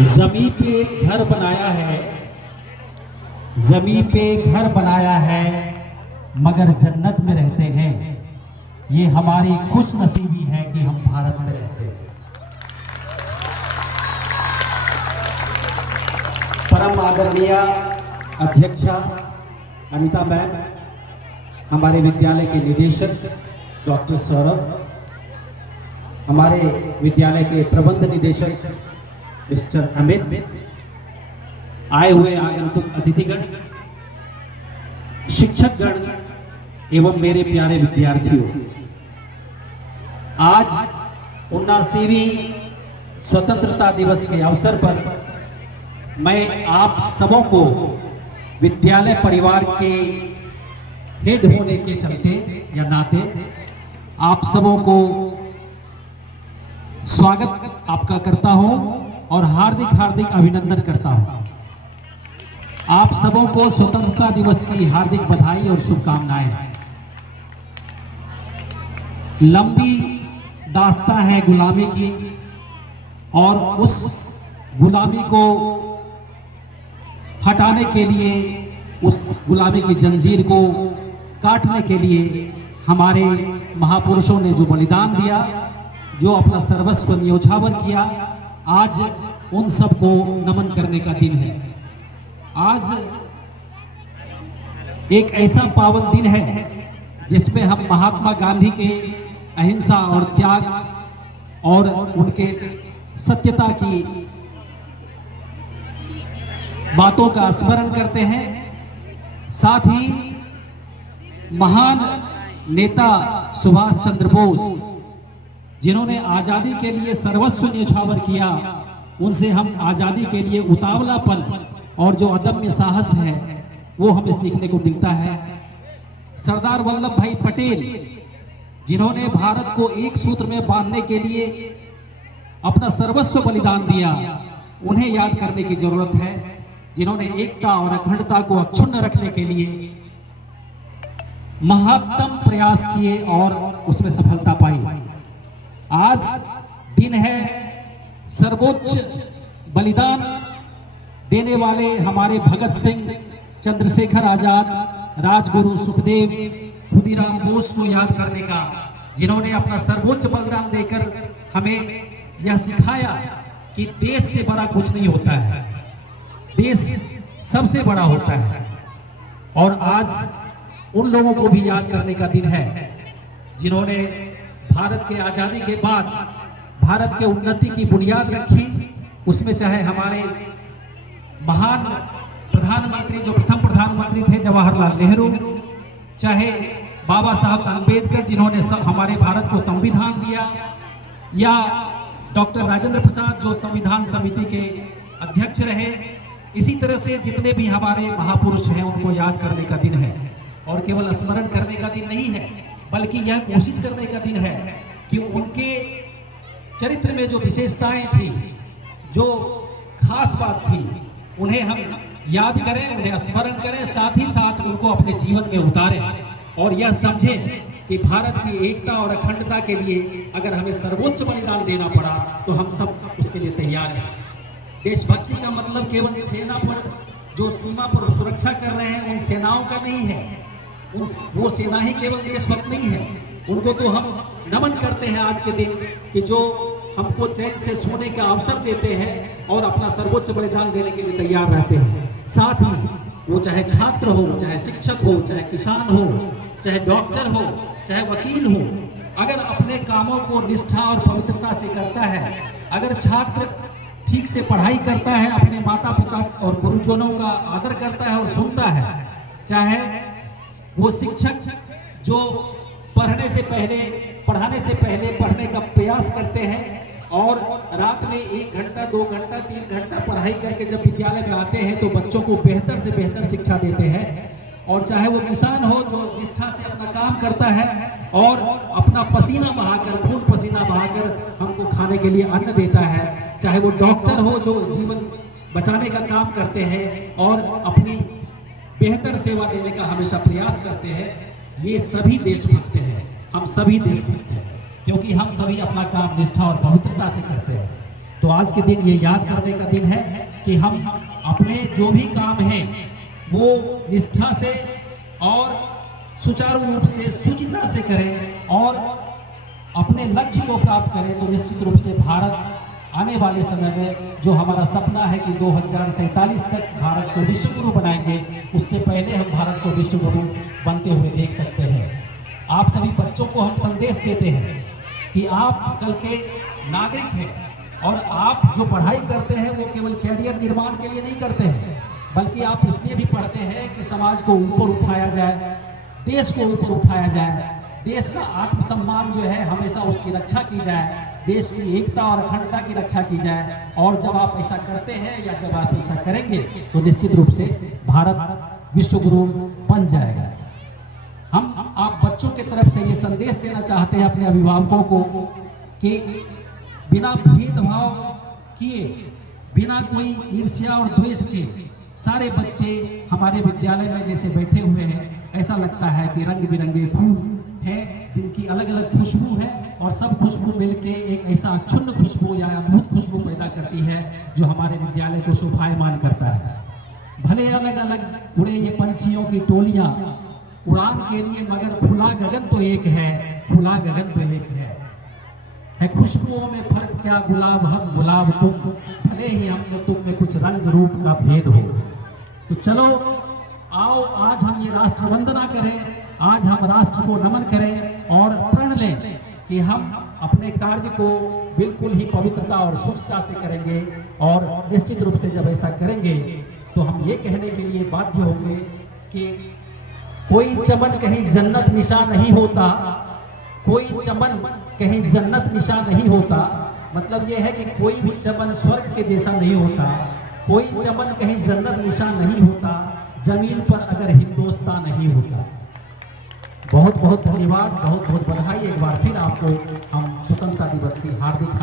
जमी पे घर बनाया है, जमी पे घर बनाया है, मगर जन्नत में रहते हैं। ये हमारी खुश नसीबी है कि हम भारत में रहते हैं। परम आदरणीय अध्यक्षा अनीता मैम, हमारे विद्यालय के निदेशक डॉक्टर सौरभ, हमारे विद्यालय के प्रबंध निदेशक मिस्टर अमित, आए हुए आगंतुक अतिथिगण, शिक्षकगण एवं मेरे प्यारे विद्यार्थियों, आज 79वीं स्वतंत्रता दिवस के अवसर पर मैं आप सबों को विद्यालय परिवार के हेड होने के चलते या नाते आप सबों को स्वागत आपका करता हूं और हार्दिक हार्दिक अभिनंदन करता हूं। आप सबों को स्वतंत्रता दिवस की हार्दिक बधाई और शुभकामनाएं। लंबी दास्तां है गुलामी की और उस गुलामी को हटाने के लिए, उस गुलामी की जंजीर को काटने के लिए हमारे महापुरुषों ने जो बलिदान दिया, जो अपना सर्वस्व न्योछावर किया, आज उन सबको नमन करने का दिन है। आज एक ऐसा पावन दिन है जिसमें हम महात्मा गांधी के अहिंसा और त्याग और उनके सत्यता की बातों का स्मरण करते हैं। साथ ही महान नेता सुभाष चंद्र बोस, जिन्होंने आज़ादी के लिए सर्वस्व न्योछावर किया, उनसे हम आज़ादी के लिए उतावलापन और जो अदम्य साहस है वो हमें सीखने को मिलता है। सरदार वल्लभ भाई पटेल, जिन्होंने भारत को एक सूत्र में बांधने के लिए अपना सर्वस्व बलिदान दिया, उन्हें याद करने की जरूरत है, जिन्होंने एकता और अखंडता को अक्षुण्ण रखने के लिए महत्तम प्रयास किए और उसमें सफलता पाई। आज दिन है सर्वोच्च बलिदान देने वाले हमारे भगत सिंह, चंद्रशेखर आजाद, राजगुरु सुखदेव, खुदीराम बोस को याद करने का, जिन्होंने अपना सर्वोच्च बलिदान देकर हमें यह सिखाया कि देश से बड़ा कुछ नहीं होता है, देश सबसे बड़ा होता है। और आज उन लोगों को भी याद करने का दिन है जिन्होंने भारत के आज़ादी के बाद भारत के उन्नति की बुनियाद रखी। उसमें चाहे हमारे महान प्रधानमंत्री, जो प्रथम प्रधानमंत्री थे जवाहरलाल नेहरू, चाहे बाबा साहब अंबेडकर, जिन्होंने हमारे भारत को संविधान दिया, या डॉक्टर राजेंद्र प्रसाद, जो संविधान समिति के अध्यक्ष रहे। इसी तरह से जितने भी हमारे महापुरुष हैं उनको याद करने का दिन है, और केवल स्मरण करने का दिन नहीं है, बल्कि यह कोशिश करने का दिन है कि उनके चरित्र में जो विशेषताएं थी, जो खास बात थी, उन्हें हम याद करें, उन्हें स्मरण करें, साथ ही साथ उनको अपने जीवन में उतारें और यह समझें कि भारत की एकता और अखंडता के लिए अगर हमें सर्वोच्च बलिदान देना पड़ा तो हम सब उसके लिए तैयार हैं। देशभक्ति का मतलब केवल सेना पर, जो सीमा पर सुरक्षा कर रहे हैं, उन सेनाओं का नहीं है। वो सेना ही केवल देशभक्त नहीं है, उनको तो हम नमन करते हैं आज के दिन कि जो हमको चैन से सोने का अवसर देते हैं और अपना सर्वोच्च बलिदान देने के लिए तैयार रहते हैं। साथ ही वो चाहे छात्र हो, चाहे शिक्षक हो, चाहे किसान हो, चाहे डॉक्टर हो, चाहे वकील हो, अगर अपने कामों को निष्ठा और पवित्रता से करता है, अगर छात्र ठीक से पढ़ाई करता है, अपने माता पिता और गुरुजनों का आदर करता है और सुनता है, चाहे वो शिक्षक जो पढ़ाने से पहले पढ़ने का प्रयास करते हैं और रात में 1 घंटा, 2 घंटा, 3 घंटा पढ़ाई करके जब विद्यालय में आते हैं तो बच्चों को बेहतर से बेहतर शिक्षा देते हैं, और चाहे वो किसान हो जो निष्ठा से अपना काम करता है और अपना पसीना बहाकर, खून पसीना बहाकर हमको खाने के लिए अन्न देता है, चाहे वो डॉक्टर हो जो जीवन बचाने का काम करते हैं और अपनी बेहतर सेवा देने का हमेशा प्रयास करते हैं, ये सभी देशभक्त हैं। हम सभी देशभक्त हैं क्योंकि हम सभी अपना काम निष्ठा और पवित्रता से करते हैं। तो तो आज के दिन ये याद करने का दिन है कि हम अपने जो भी काम हैं वो निष्ठा से और सुचारू रूप से सुचिता से करें और अपने लक्ष्य को प्राप्त करें। तो निश्चित रूप से भारत आने वाले समय में जो हमारा सपना है कि 2047 तक भारत को विश्व गुरु बनाएंगे, उससे पहले हम भारत को विश्व गुरु बनते हुए देख सकते हैं। आप सभी बच्चों को हम संदेश देते हैं कि आप कल के नागरिक हैं और आप जो पढ़ाई करते हैं वो केवल कैरियर निर्माण के लिए नहीं करते हैं, बल्कि आप इसलिए भी पढ़ते हैं कि समाज को ऊपर उठाया जाए, देश को ऊपर उठाया जाए, देश का आत्मसम्मान जो है हमेशा उसकी रक्षा की जाए, देश की एकता और अखंडता की रक्षा की जाए। और जब आप ऐसा करते हैं या जब आप ऐसा करेंगे तो निश्चित रूप से भारत विश्व गुरु बन जाएगा। हम आप बच्चों के तरफ से ये संदेश देना चाहते हैं अपने अभिभावकों को कि बिना भेदभाव किए, बिना कोई ईर्ष्या और द्वेष के सारे बच्चे हमारे विद्यालय में जैसे बैठे हुए हैं, ऐसा लगता है कि रंग बिरंगे फूल हैं जिनकी अलग अलग खुशबू है और सब खुशबू मिलके एक ऐसा अक्षुण्ण खुशबू या अद्भुत खुशबू पैदा करती है जो हमारे विद्यालय को शोभायमान करता है। भले अलग अलग उड़े ये पंछियों की टोलियां उड़ान के लिए, मगर खुला गगन तो एक है, खुला गगन तो एक है खुशबुओं में फर्क क्या, गुलाब हम गुलाब तुम, भले ही हमने तुम में कुछ रंग रूप का भेद हो। तो चलो आओ आज हम ये राष्ट्र वंदना करें, आज हम राष्ट्र को नमन करें और प्रण लें कि हम अपने कार्य को बिल्कुल ही पवित्रता और स्वच्छता से करेंगे। और निश्चित रूप से जब ऐसा करेंगे तो हम ये कहने के लिए बाध्य होंगे कि कोई चमन कहीं जन्नत निशान नहीं होता, कोई चमन कहीं जन्नत निशान नहीं होता। मतलब यह है कि कोई भी चमन स्वर्ग के जैसा नहीं होता, कोई चमन कहीं जन्नत निशान नहीं होता, जमीन पर अगर हिंदुस्तान नहीं होता। बहुत बहुत धन्यवाद, बहुत बहुत बधाई। एक बार फिर आपको हम स्वतंत्रता दिवस की हार्दिक